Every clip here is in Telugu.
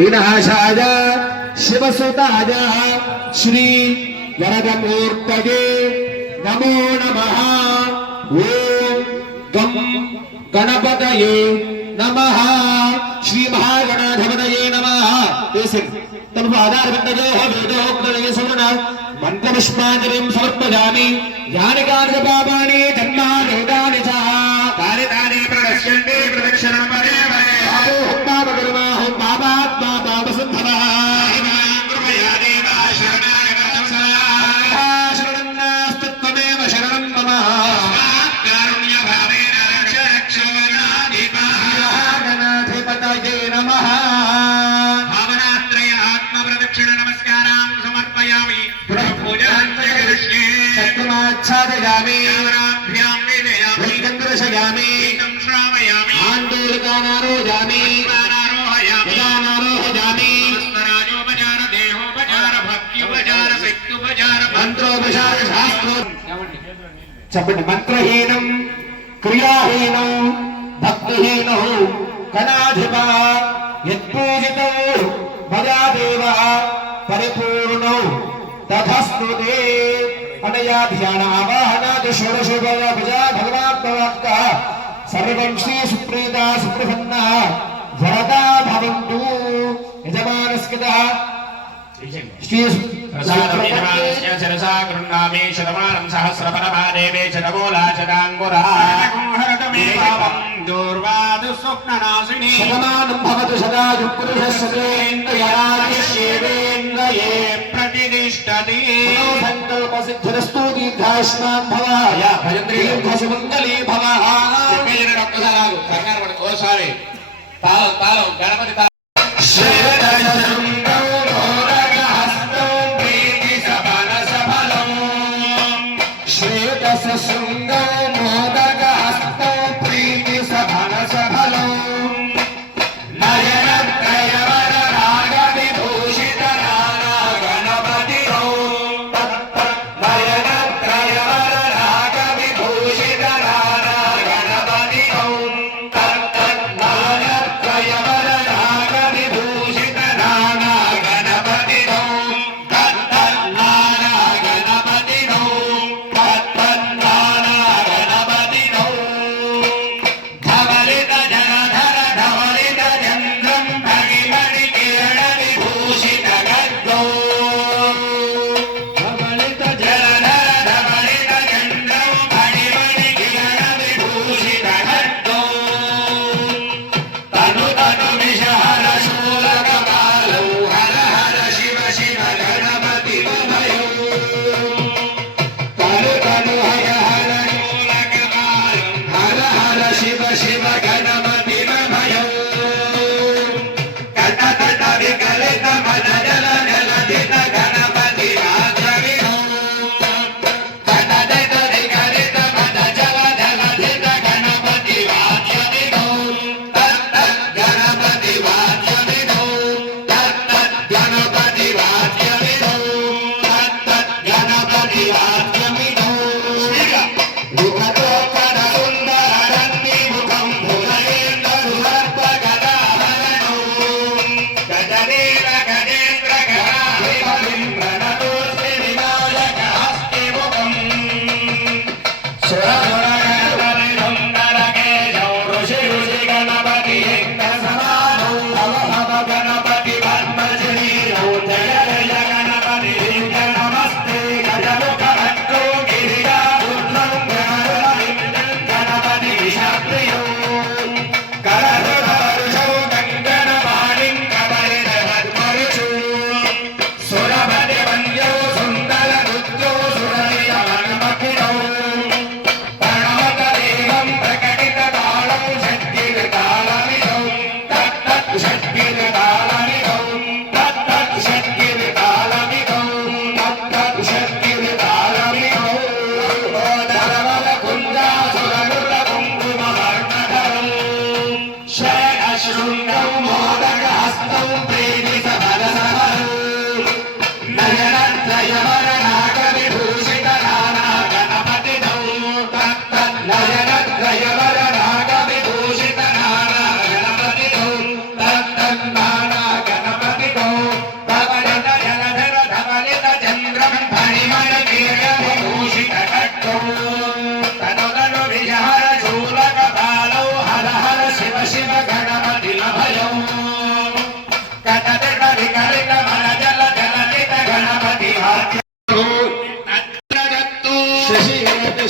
विनाशाय शिवसुताय श्री वरदमूर्तये नमो नमः। ओम गम गणपतये नमः। श्री महागणाधिपतये नमः। ऐसे तब आधार बिंदो वेदोक्तये सुमन मंत्रपुष्पांजलिं समर्पयामि। यानि कानि पापानि जन्मानि वेदानि च तानि तानि प्रणश्यन्ति प्रदक्षिणं परे परे। ओम पाप कर्मा ओम पापात्मा पापसंभवः। कृपया देव शरणाय नमः। शरणं नास्ति त्वमेव शरणं मम। कारुण्यभावेन रक्ष रक्ष गणाधिपतये नमः। भावनात्रय आत्मप्रदक्षिण नमस्कारां समर्पयामि। छादयामि चन्द्रशयामि श्रावयामि आन्दोलकानारोजामि आरोहयामि स्तराजोपचार देहोपचार भक्त्युपचार शक्त्युपचार मंत्रोपचार शास्त्रो చెప్పండి మంత్రహీనం క్రియాహీనం భక్తిహీనం కణాధిప యత్పూజితో భజాదేవ పరిపూర్ణో तथस्तुते अनया ध्यान आवाहनाद षोडशोपया भजा भगवात्मवाक्क सर्वं श्री सुप्रीता सुप्रसन्ना वरदा भवन्तु। यजमानस्कृतः श्री प्रसादमेनमानस्य शिरसा गृह्णामि शतमानं सहस्रपरमादेवे शतमूलाशताङ्कुरः हरतमे पावं दूर्वादुस्वप्ननाशिनी शतमानं भवतु सदा युक्तशस्त्रेन्द्रियादिश्येवेन्द्रये प्रतिष्ठति। संकल्पसिद्धिरस्तु दीर्घायुष्मान् भव दीर्घसुमङ्गली भव। ओसाరి తాళం తాళం గణపతి श्वेतसशृङ्गो मोदकहस्तो प्रीतिसफलसफलो नयनत्रयवररागविभूषित नाना गणपतिरो नयनत्रयवररागविभूषित नाना गणपतिरो नयनत्रयवररागविभूषित नाना गणपतिरो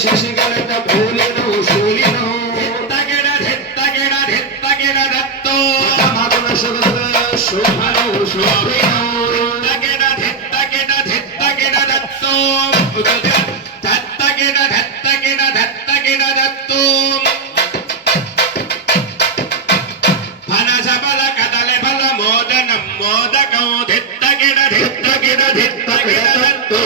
శశిగలత భూలినో శూలినో ధిత్తగిడ ధిత్తగిడ ధిత్తగిడ దత్తో మధుర శుభద శోభనో శోభినో ధిత్తగిడ ధిత్తగిడ ధిత్తగిడ దత్తో ధత్తగిడ ధత్తగిడ ధత్తగిడ దత్తో ఫనస బల కదలి బల మోదనం మోదకం ధిత్తగిడ ధిత్తగిడ ధిత్తగిడ దత్తో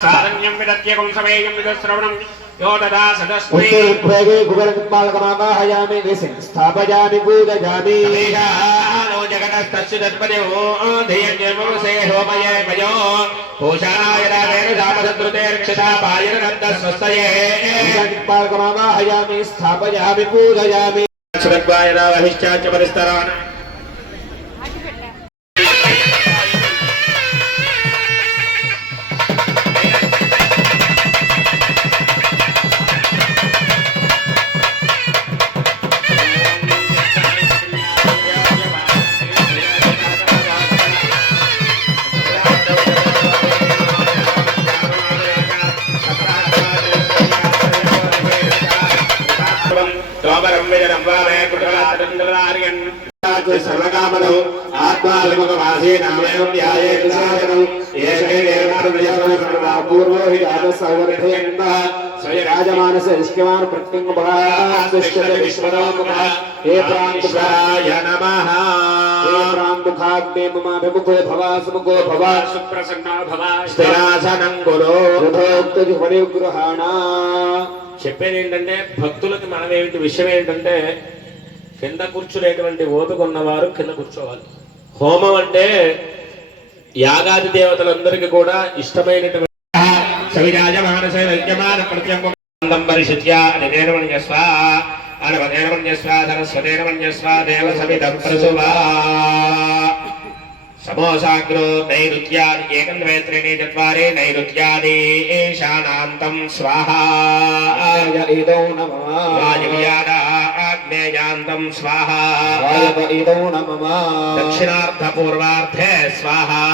सारण्यं विदत्यकं समेयं विदश्रवणं यो ददा सदस्मै उत्तरभ्रगे गुगलपालकमावाहयामि निसिं स्थापयामि पूजयामि नो जगतस्तस्य तत्पदेवो ध्येयं होमये मयो पूषाय रामेण दामसद्रुते रक्षिता पायन नन्दस्वस्तये गुगलपालकमावाहयामि स्थापयामि पूजयामि सुरद्वाय रावहिश्चाच परिस्तरान् सर्वकामनो आत्माभिमुखमासे नामेव ध्यायेत् साधनं येषेणेर्माणुर्यसनं पूर्वो हि राजसौवर्धयन्तः स्वयराजमानस्य निष्क्यमान् प्रत्यङ्गपरास्तुष्यते विश्वरोमुखः हे प्रान्तुखाय नमः हे प्रान्तुखाग्ने ममाभिमुखो भव सुमुखो भव सुप्रसन्नो भव स्थिरासनं कुरु यथोक्तति परिगृहाण చెప్పేది ఏంటంటే భక్తులకి మనమేమిటి విషయం ఏంటంటే కింద కూర్చునేటువంటి ఓపిక ఉన్నవారు కింద కూర్చోవాలి. హోమం అంటే యాగాది దేవతలందరికీ కూడా ఇష్టమైనటువంటి సవిరాజమానసే విద్యమాన ప్రత్యంగం పరిశుద్ధ్య అనిర్మణ్యస్వ అనవనిర్మణ్యస్వ ధనస్వనిర్మణ్యస్వ దేవ సవిదం ప్రసువా సమోసాగ్రో నైరుత్యాది ఏకం ద్వే త్రీణి చత్వారి నైరుత్యాది ఈశానాంతం స్వాహా ఇదో నమః వాయువ్యాద ఆగ్నేయాంతం స్వాహా ఇదో నమః దక్షిణార్థ పూర్వార్థే స్వాహా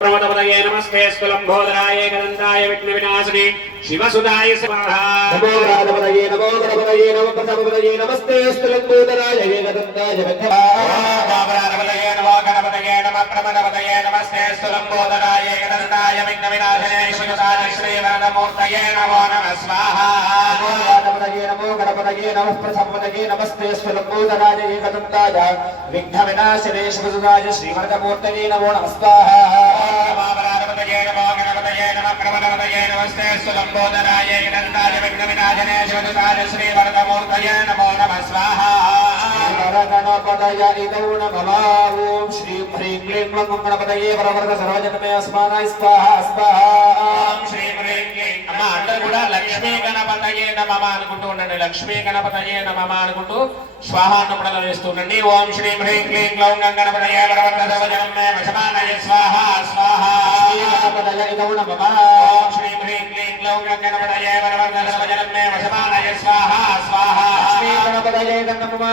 ప్రమదపదయే నమస్తే స్వలంబోదరాయ ఏకదంతాయ విఘ్న వినాశిని శివసుదాయ స్వాహా నమో రాధపదయే నమో గణపదయే నమో ప్రసమపదయే నమస్తే స్థలంబోదరాయ ఏకదంతాయ విఘ్న నమో గణపతయే गणपतये नमः प्रमदपतये नमस्ते स्तुलम्बोदराय एकदन्ताय विघ्नविनाशने श्रीयुताय श्रीवरदमूर्तये नमो नमः स्वाहा गणपतये नमो गणपतये नमः प्रथमपतये नमस्ते स्वलम्बोदराय एकदन्ताय विघ्नविनाशने श्रीयुताय श्रीवरदमूर्तये नमो नमः स्वाहा गणपतये नमो गणपतये नमः प्रमदपतये नमस्ते स्तुलम्बोदराय एकदन्ताय विघ्नविनाशने श्रीयुताय श्रीवरदमूर्तये नमो नमः स्वाहा गणपतय इदौ नमः ओम श्रीं ह्रीं क्लीं ग्लौं गणपतये वरवरद सर्वजनमे अस्मानाय स्वाहा स्वाहा ఓం శ్రీ హ్రీం క్లీం అమ్మ అందరూ కూడా లక్ష్మీ గణపతయే నమః అనుకుంటూ ఉండండి లక్ష్మీ గణపతయే నమః అనుకుంటూ స్వాహాను కూడా వేస్తుండండి ఓం శ్రీ హ్రీం క్లీం గ్లౌం గణపతయే వరవరద సర్వజనమే వశమానయ స్వాహా స్వాహా गणपतय इदौ नमः ఓం శ్రీ హ్రీం క్లీం గ్లౌం గణపతయే వరవరద సర్వజనమే వశమానయ స్వాహా స్వాహా गणपतये नमः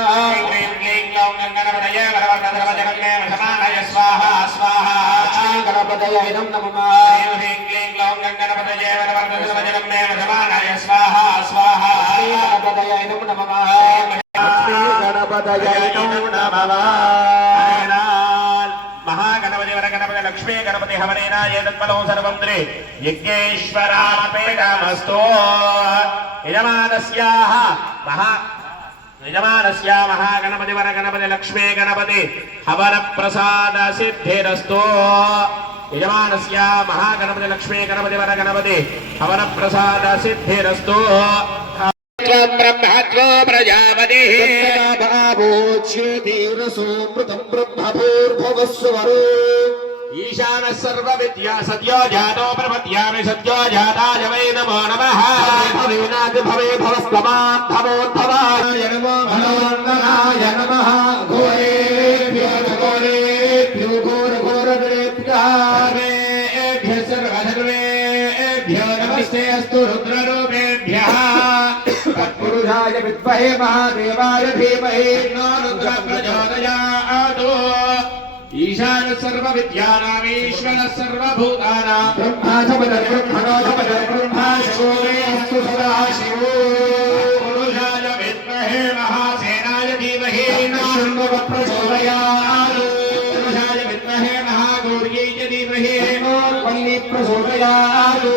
హ్రీం క్లీం గ్లౌం గణపతయే వరవరద సర్వజనమే వశమానయ స్వాహా స్వాహా गणपतये नमः హ్రీం క్లీం గ్లౌం గణపతయే వరవరద సర్వజనమే వశమానయ స్వాహా స్వాహా गणपतये नमः गणपतये नमः महागणपति वरगणपति लक्ष्मी गणपति हवनेना एतत्पदं सर्वं द्रे यज्ञेश्वरार्पणमस्तु यजमानस्याः महागणपति वरगणपति लक्ष्मी गणपति हवन प्रसाद सिद्धिरस्तु यजमानस्य महागणपति लक्ष्मी गणपति वरगणपति हवन प्रसाद सिद्धिरस्तु ब्रह्मत्व प्रजापतिः भावोच्येतीरसोमृतं ब्रह्मभूर्भवस्वरो ईशानः सर्वविद्या सद्यो जातो प्रपद्यामि सद्यो जाताय वै नमो नमः भवेनादि भवे भवस्तमान् भवोद्भवाय नमो भगवन्नाय नमः घोरेभ्यो घोरेभ्यो घोरघोरघोरेभ्यः सर्वधर्मेभ्यो नमस्ते अस्तु रुद्ररूपेभ्यः तत्पुरुषाय विद्महे महादेवाय धीमहि तन्नो रुद्रः प्रचोदयात् ईशान सर्वविद्यानामीश्वरः सर्वभूतानां ब्रह्मा शिवो अस्तु सदा शिवो पुरुषाय विद्महे महासेनाय धीमहि तन्नो प्रचोदयात् पुरुषाय विद्महे महागौर्यै च धीमहि तन्नो प्रचोदयात्